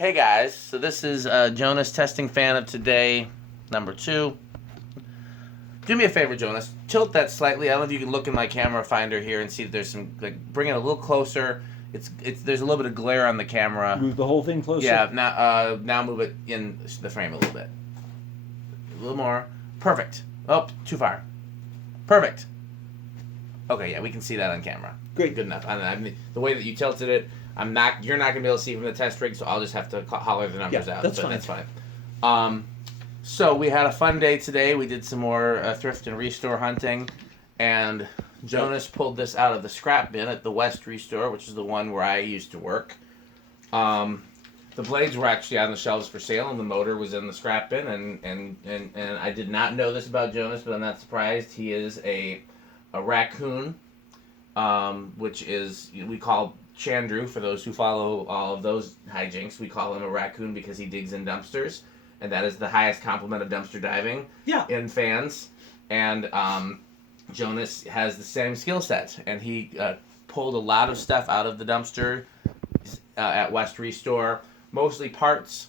Hey guys, so this is Jonas testing fan of today, number 2. Do me a favor, Jonas. Tilt that slightly. I don't know if you can look in my camera finder here and see if there's some, bring it a little closer. There's a little bit of glare on the camera. Move the whole thing closer? Yeah, now move it in the frame a little bit. A little more. Perfect. Oh, too far. Perfect. Okay, yeah, we can see that on camera. Great. Good enough. I mean, the way that you tilted it, you're not going to be able to see from the test rig, so I'll just have to holler the numbers out. That's fine. That's fine. So we had a fun day today. We did some more thrift and restore hunting, and Jonas pulled this out of the scrap bin at the West Restore, which is the one where I used to work. The blades were actually on the shelves for sale, and the motor was in the scrap bin, and I did not know this about Jonas, but I'm not surprised. He is a raccoon, which is, we call Chandru, for those who follow all of those hijinks, we call him a raccoon because he digs in dumpsters, and that is the highest compliment of dumpster diving in fans. And Jonas has the same skill set, and he pulled a lot of stuff out of the dumpster at West Restore, mostly parts.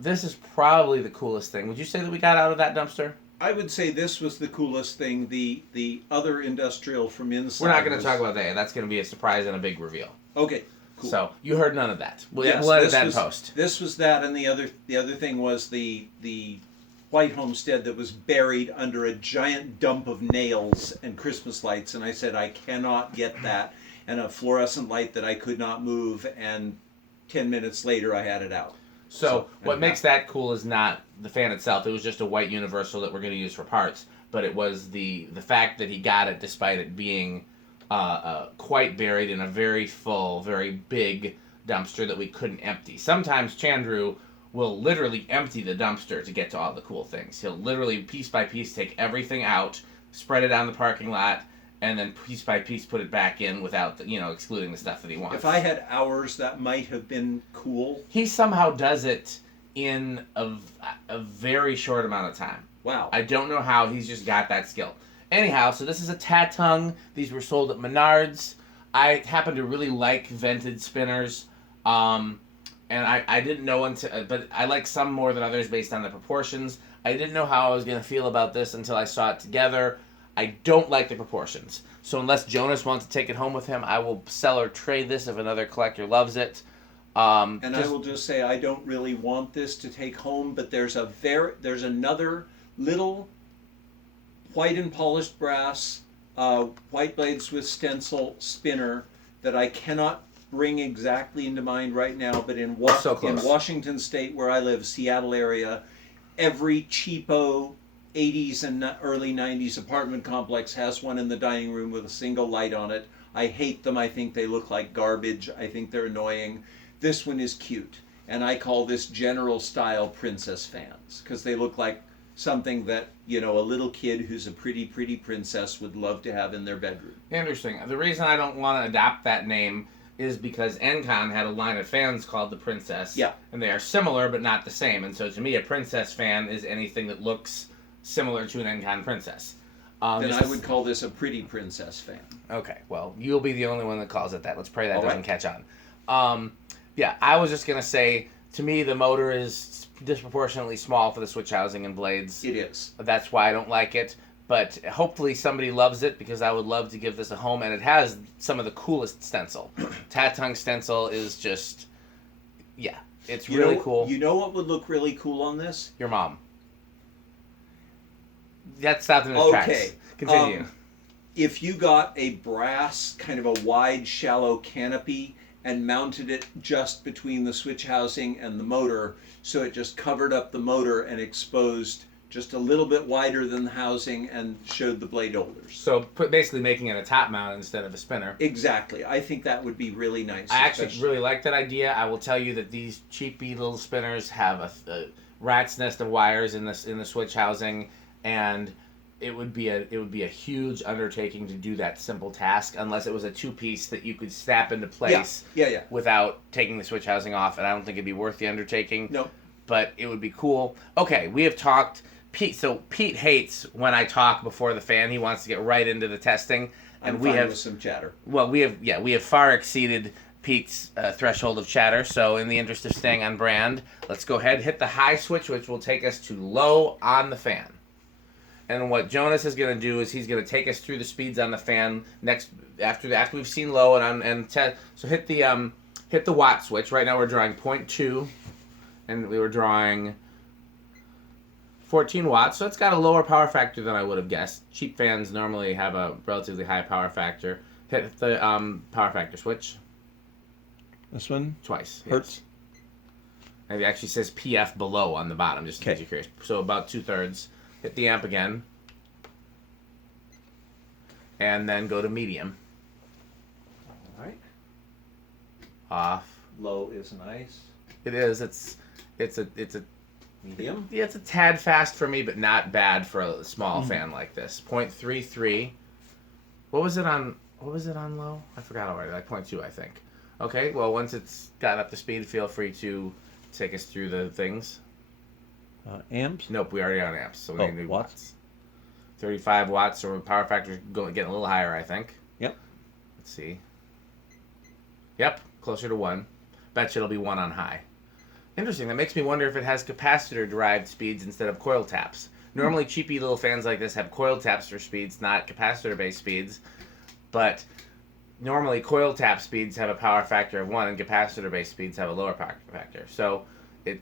This is probably the coolest thing. Would you say that we got out of that dumpster? I would say this was the coolest thing. The other industrial from inside. We're not going to talk about that. That's going to be a surprise and a big reveal. Okay, cool. So you heard none of that. We'll Yes, edit that in post. This was that, and the other thing was the white homestead that was buried under a giant dump of nails and Christmas lights, and I said I cannot get that, and a fluorescent light that I could not move, and 10 minutes later I had it out. So what makes that cool is not the fan itself. It was just a white universal that we're going to use for parts, but it was the fact that he got it despite it being quite buried in a very full, very big dumpster that we couldn't empty. Sometimes Chandru will literally empty the dumpster to get to all the cool things. He'll literally, piece by piece, take everything out, spread it down the parking lot, and then piece by piece put it back in without, excluding the stuff that he wants. If I had hours, that might have been cool. He somehow does it in a very short amount of time. Wow. I don't know how. He's just got that skill. Anyhow, so this is a Tatung. These were sold at Menards. I happen to really like vented spinners. And I didn't know until, but I like some more than others based on the proportions. I didn't know how I was going to feel about this until I saw it together. I don't like the proportions. So unless Jonas wants to take it home with him, I will sell or trade this if another collector loves it. I will just say I don't really want this to take home, but there's another little white and polished brass, white blades with stencil spinner that I cannot bring exactly into mind right now, but in Washington State, where I live, Seattle area, every cheapo 80s and early 90s apartment complex has one in the dining room with a single light on it. I hate them. I think they look like garbage. I think they're annoying. This one is cute, and I call this general style princess fans because they look like something that, a little kid who's a pretty princess would love to have in their bedroom. Interesting. The reason I don't want to adopt that name is because Encon had a line of fans called the Princess. Yeah. And they are similar but not the same. And so to me, a princess fan is anything that looks similar to an Encon princess. Then I would call this a pretty princess fan. Okay, well, you'll be the only one that calls it that. Let's pray that doesn't catch on. Yeah, I was just going to say, to me, the motor is disproportionately small for the switch housing and blades. It is. That's why I don't like it. But hopefully somebody loves it, because I would love to give this a home. And it has some of the coolest stencil. Tatung stencil is just, it's really cool. You know what would look really cool on this? Your mom. That stopped in its tracks. Continue. If you got a brass, kind of a wide, shallow canopy and mounted it just between the switch housing and the motor, so it just covered up the motor and exposed just a little bit wider than the housing and showed the blade holders. So basically making it a top mount instead of a spinner. Exactly. I think that would be really nice. I actually really like that idea. I will tell you that these cheapy little spinners have a rat's nest of wires in the switch housing, and it would be a huge undertaking to do that simple task unless it was a two-piece that you could snap into place without taking the switch housing off, and I don't think it'd be worth the undertaking. No. But it would be cool. Okay, we have talked. Pete hates when I talk before the fan. He wants to get right into the testing, and we have some chatter. Well, we have far exceeded Pete's threshold of chatter. So in the interest of staying on brand, let's go ahead and hit the high switch, which will take us to low on the fan. And what Jonas is going to do is he's going to take us through the speeds on the fan next after we've seen low so hit the watt switch. Right now we're drawing 0.2, and we were drawing 14 watts, so it's got a lower power factor than I would have guessed. Cheap fans normally have a relatively high power factor. Hit the power factor switch. This one? Twice. Hertz? Yes. It actually says PF below on the bottom, just in case you're curious. So about 2/3. Hit the amp again. And then go to medium. All right. Off. Low is nice. It is. It's a Medium? Yeah, it's a tad fast for me, but not bad for a small fan like this. 0.33. What was it on low? I forgot already. Like 0.2, I think. Okay, well, once it's got up to speed, feel free to take us through the things. Amps? Nope, we already on amps, so we need new watts. 35 watts, so power factor's getting a little higher, I think. Yep. Let's see. Yep, closer to 1. Bet you it'll be 1 on high. Interesting. That makes me wonder if it has capacitor-derived speeds instead of coil taps. Normally, cheapy little fans like this have coil taps for speeds, not capacitor-based speeds. But normally, coil tap speeds have a power factor of 1, and capacitor-based speeds have a lower power factor. So it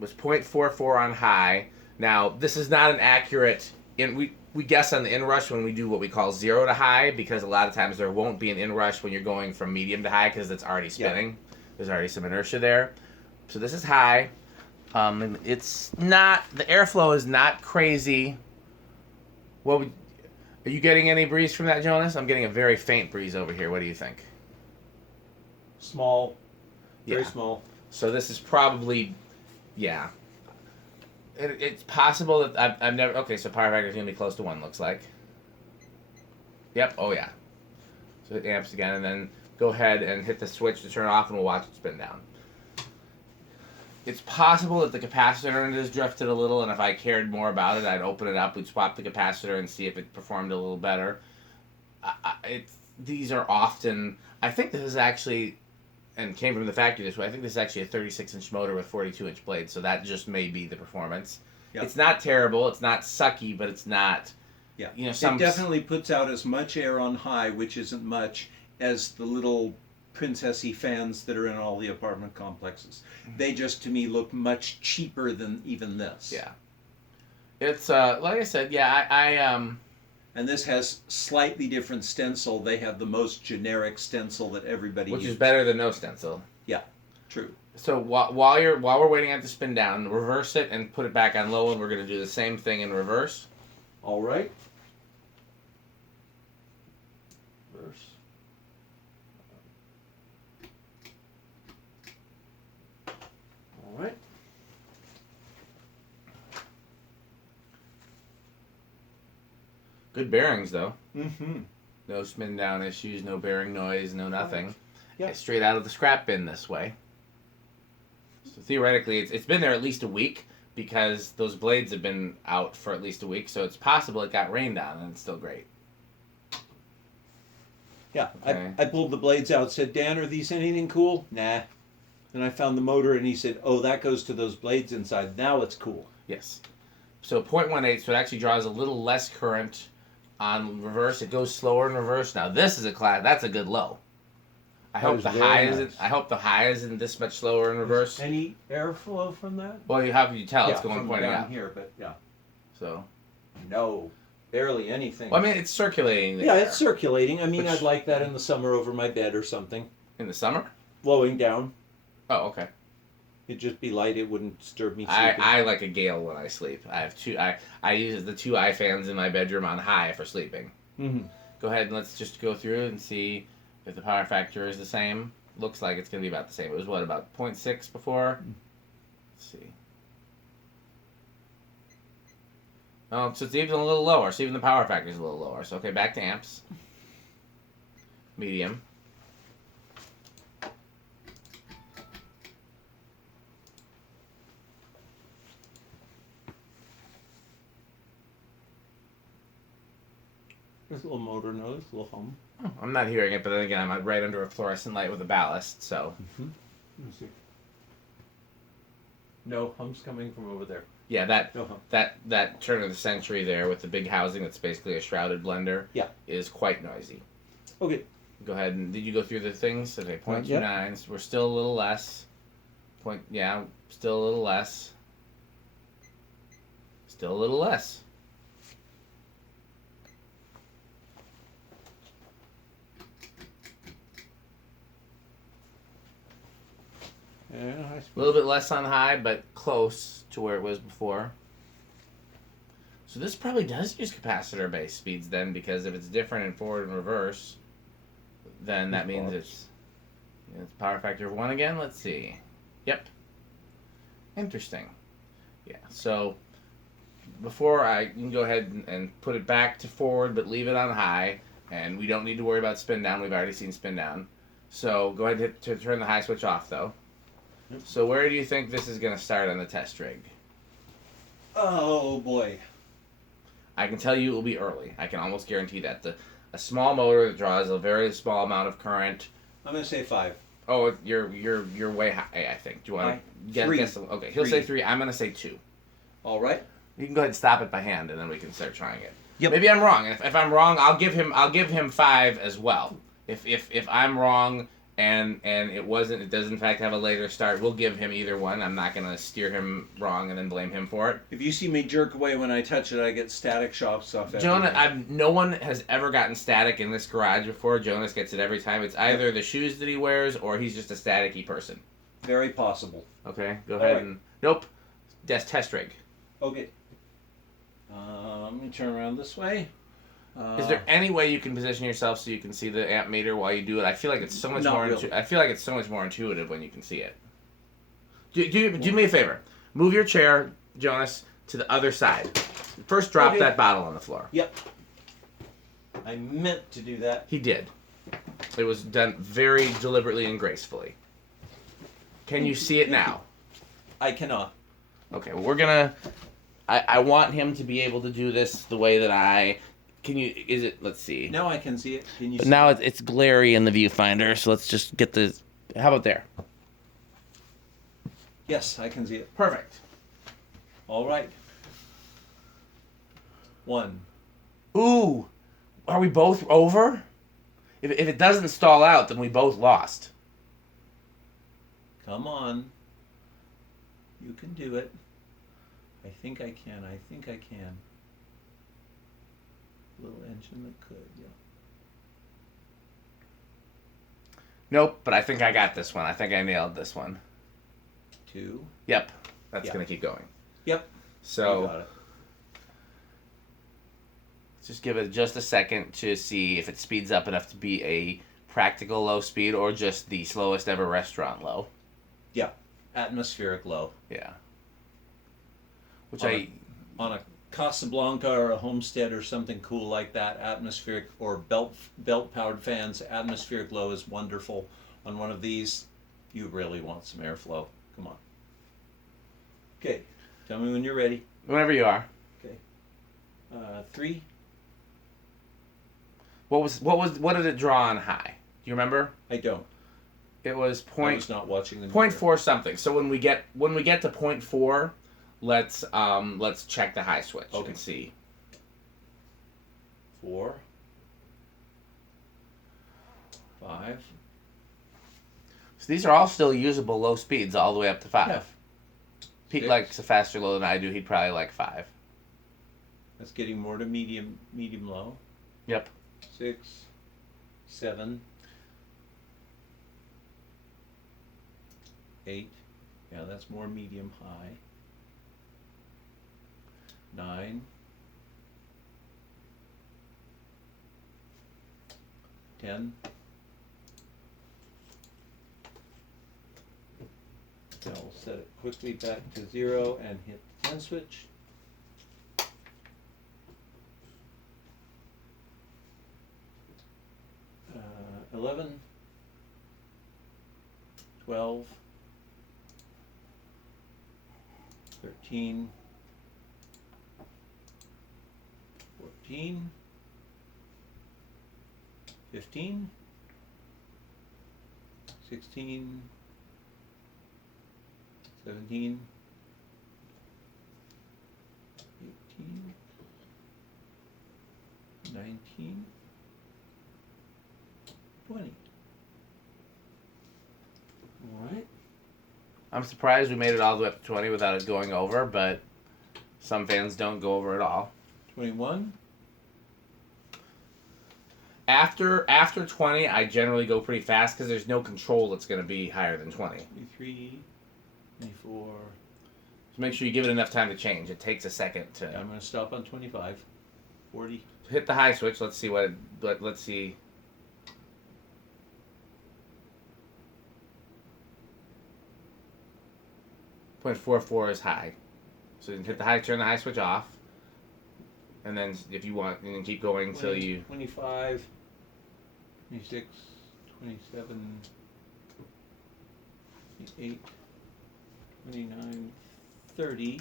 was 0.44 on high. Now, this is not an accurate... We guess on the inrush when we do what we call 0 to high, because a lot of times there won't be an inrush when you're going from medium to high because it's already spinning. Yeah. There's already some inertia there. So this is high. And it's not... The airflow is not crazy. Are you getting any breeze from that, Jonas? I'm getting a very faint breeze over here. What do you think? Small. Very small. So this is probably... Yeah. It's possible that I've never... Okay, so power factor is going to be close to 1, looks like. Yep, oh yeah. So hit the amps again, and then go ahead and hit the switch to turn off, and we'll watch it spin down. It's possible that the capacitor has drifted a little, and if I cared more about it, I'd open it up, we'd swap the capacitor and see if it performed a little better. These are often... I think this is actually... and came from the factory this way. I think this is actually a 36-inch motor with 42-inch blades, so that just may be the performance. Yep. It's not terrible. It's not sucky, but it's not... Yeah, it definitely puts out as much air on high, which isn't much, as the little princessy fans that are in all the apartment complexes. They just, to me, look much cheaper than even this. Yeah. It's, like I said, yeah, And this has slightly different stencil. They have the most generic stencil that everybody uses. Which is better than no stencil. Yeah, true. So while we're waiting at it to spin down, reverse it and put it back on low, and we're going to do the same thing in reverse. All right. Reverse. All right. Good bearings, though. Mm-hmm. No spin down issues, no bearing noise, no nothing. Yeah. It's straight out of the scrap bin this way. So theoretically, it's been there at least a week because those blades have been out for at least a week. So it's possible it got rained on and it's still great. Yeah, okay. I pulled the blades out, said, Dan, are these anything cool? Nah. Then I found the motor and he said, oh, that goes to those blades inside. Now it's cool. Yes. So 0.18, so it actually draws a little less current on reverse. It goes slower in reverse. Now this is that's a good low. I hope the high isn't this much slower in reverse. Any airflow from that? Well, how can you tell? It's going pointing down up here, but yeah. So. No, barely anything. Well, I mean, it's circulating. Yeah, it's circulating. I mean, I'd like that in the summer over my bed or something. In the summer? Blowing down. Oh, okay. It'd just be light. It wouldn't disturb me. I like a gale when I sleep. I have two. I use the 2 eye fans in my bedroom on high for sleeping. Mm-hmm. Go ahead and let's just go through and see if the power factor is the same. Looks like it's going to be about the same. It was what, about 0.6 before? Let's see. Oh, so it's even a little lower. So even the power factor is a little lower. So okay, back to amps. Medium. There's a little motor noise, a little hum. I'm not hearing it, but then again, I'm right under a fluorescent light with a ballast, so. Let me see. No, hum's coming from over there. Yeah, that No hum. that turn of the century there with the big housing that's basically a shrouded blender. Yeah. Is quite noisy. Okay. Go ahead and did you go through the things? Okay, 0.29. So we're still a little less. Still a little less. Still a little less. Yeah, A little bit less on high, but close to where it was before. So this probably does use capacitor-based speeds then, because if it's different in forward and reverse, then that means it's power factor of 1 again. Let's see. Yep. Interesting. Yeah. So before I can go ahead and put it back to forward, but leave it on high, and we don't need to worry about spin down. We've already seen spin down. So go ahead to turn the high switch off though. So where do you think this is going to start on the test rig? Oh boy. I can tell you it will be early. I can almost guarantee that. A small motor that draws a very small amount of current. I'm gonna say 5. Oh, you're way high, I think. Do you want to guess? Okay, he'll say 3. I'm going to say 2. All right. You can go ahead and stop it by hand, and then we can start trying it. Yep. Maybe I'm wrong. If I'm wrong, I'll give him 5 as well. If I'm wrong and it does in fact have a later start, we'll give him either one. I'm not gonna steer him wrong and then blame him for it. If you see me jerk away when I touch it, I get static shocks off. Jonah, no one has ever gotten static in this garage before. Jonas gets it every time. It's either the shoes that he wears or he's just a staticky person. Very possible. Okay, go ahead and nope. That's test rig. Okay. Let me turn around this way. Is there any way you can position yourself so you can see the amp meter while you do it? I feel like it's so much more. Really. I feel like it's so much more intuitive when you can see it. Do me a favor. Move your chair, Jonas, to the other side. First, drop that bottle on the floor. Yep. I meant to do that. He did. It was done very deliberately and gracefully. Can you see it now? I cannot. Okay, well, we're gonna. I want him to be able to do this the way that I. Can you? Is it? Let's see. Now I can see it. Can you? But see now it? it's glary in the viewfinder, so let's just get the. How about there? Yes, I can see it. Perfect. All right. 1. Ooh, are we both over? If it doesn't stall out, then we both lost. Come on. You can do it. I think I can. I think I can. Little engine that could, yeah. Nope, but I think I got this one. I think I nailed this one. 2. Yep, that's Yeah. gonna keep going. Yep. So You got it. let's just give it just a second to see if it speeds up enough to be a practical low speed or just the slowest ever restaurant low. Yeah. Atmospheric low. Yeah. Which On a Casablanca or a Homestead or something cool like that, atmospheric or belt powered fans, atmospheric low is wonderful. On one of these, you really want some airflow. Come on. Okay, tell me when you're ready. whenever you are. Okay. 3. What did it draw on high? Do you remember? I don't. It was I was not watching the point meter. 4 something. So when we get to 0.4, let's check the high switch and see. 4. 5. So these are all still usable low speeds all the way up to 5. Yeah. Pete 6. likes a faster low than I do. He'd probably like 5. That's getting more to medium low. Yep. 6. 7. 8. Yeah, that's more medium high. 9. 10. Now we'll set it quickly back to 0 and hit the 10 switch. 11. 12. 13. 14. 15, 16, 17, 18, 19, 20. All right. I'm surprised we made it all the way up to 20 without it going over, but some fans don't go over at all. 21. After 20, I generally go pretty fast because there's no control that's going to be higher than 20. 23, 24. So make sure you give it enough time to change. It takes a second to I'm going to stop on 25. 40. hit the high switch. Let's see let's see. .44 is high. So you can turn the high switch off. And then if you want, you can keep going until you 25, 26, 27, 28, 29, 30,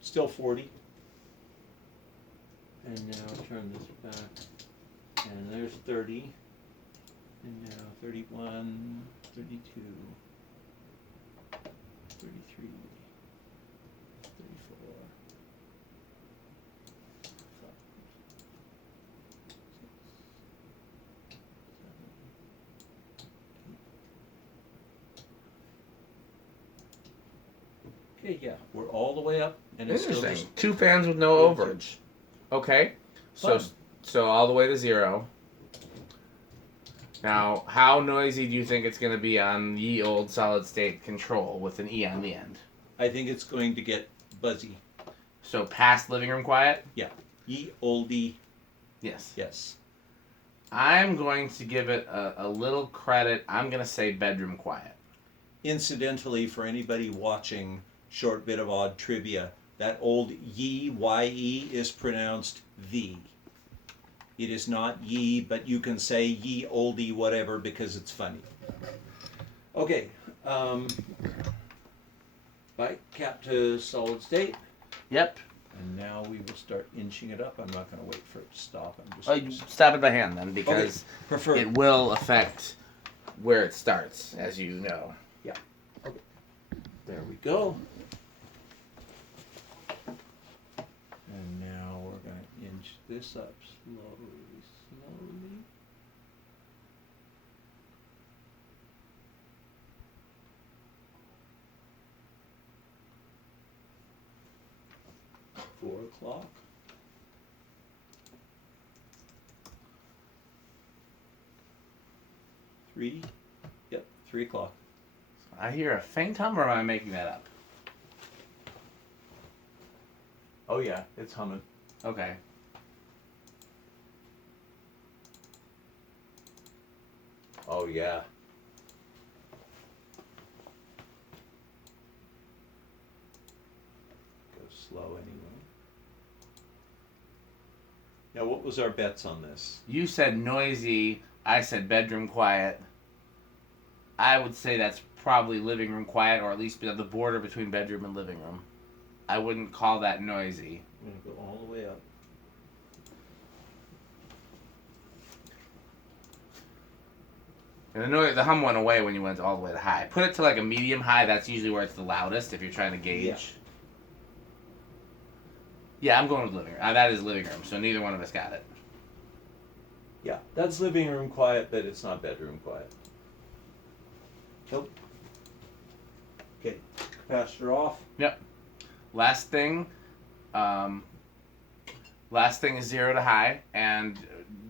still 40. And now turn this back, and there's 30, and now 31, 32, 33, 34, 5, 6, 7, 8. Okay, yeah, we're all the way up, and it's still interesting. just 2 fans with no Good. overage. Okay, so Fun. so all the way to 0. Now, how noisy do you think it's going to be on ye old solid state control with an E on the end? I think it's going to get buzzy. So past living room quiet? Ye oldie, Yes. yes. I'm going to give it a little credit. I'm going to say bedroom quiet. Incidentally, for anybody watching, short bit of odd trivia, that old ye, Y-E, is pronounced V. It is not ye, but you can say ye oldie whatever because it's funny. Okay, bike cap to solid state, Yep. and now we will start inching it up. I'm not going to wait for it to stop. I'm You just stop it by hand then, because prefer. it will affect where it starts, as you know. There we go. And now we're going to inch this up slowly, slowly. Four o'clock. Three. Yep, 3 o'clock. I hear a faint hum, or am I making that up? Oh yeah, it's humming. Okay. Oh yeah. Go slow anyway. Now what was our bets on this? You said noisy. I said bedroom quiet. I would say that's probably living room quiet, or at least the border between bedroom and living room. I wouldn't call that noisy. I'm going to go all the way up. And the hum went away when you went all the way to high. Put it to like a medium high. That's usually where it's the loudest if you're trying to gauge. Yeah, I'm going with living room. That is living room, so neither one of us got it. Yeah, that's living room quiet, but it's not bedroom quiet. Nope. Okay, capacitor off. Last thing is 0 to high, and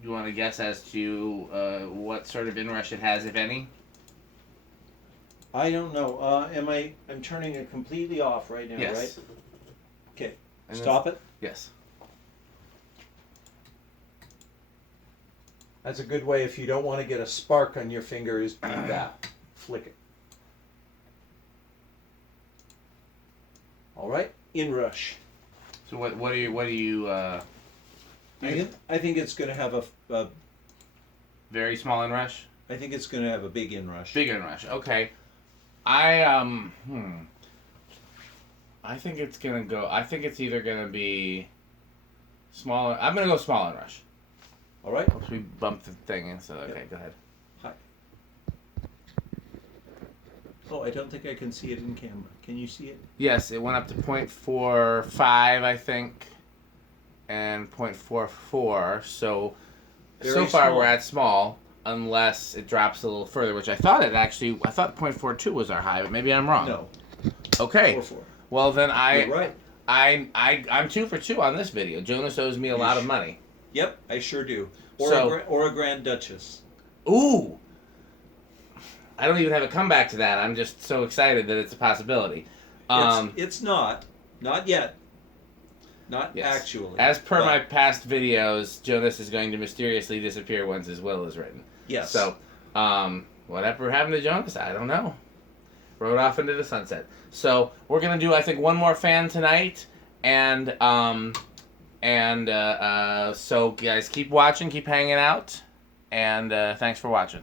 you want to guess as to what sort of inrush it has, if any? I don't know. I'm turning it completely off right now, Yes. right? Okay. And Stop it. Yes. That's a good way if you don't want to get a spark on your finger is do that. Flick it. All right, Inrush. So what do you I think it's going to have a very small inrush? I think it's going to have a big inrush. Big inrush. Okay. I think it's gonna go. I think it's either gonna be smaller. I'm gonna go small inrush. All right. Oops, we bumped the thing, and so okay, go ahead. Hi. Go ahead. Hi. Oh, I don't think I can see it in camera. Can you see it? Yes, it went up to 0.45, I think, and 0.44. So Very far small. we're at small, unless it drops a little further, which I thought 0.42 was our high, but maybe I'm wrong. No. Okay. 4-4. Well then You're right. I'm 2 for 2 on this video. Jonas owes me a lot of money. Yep, I sure do. Or So- or a Grand Duchess. Ooh. I don't even have a comeback to that. I'm just so excited that it's a possibility. It's not yet. Not Yes. actually. As per but my past videos, Jonas is going to mysteriously disappear once his will is written. yes. So, whatever happened to Jonas, I don't know. Rode off into the sunset. So we're gonna do, I think, one more fan tonight, and so guys, keep watching, keep hanging out, and thanks for watching.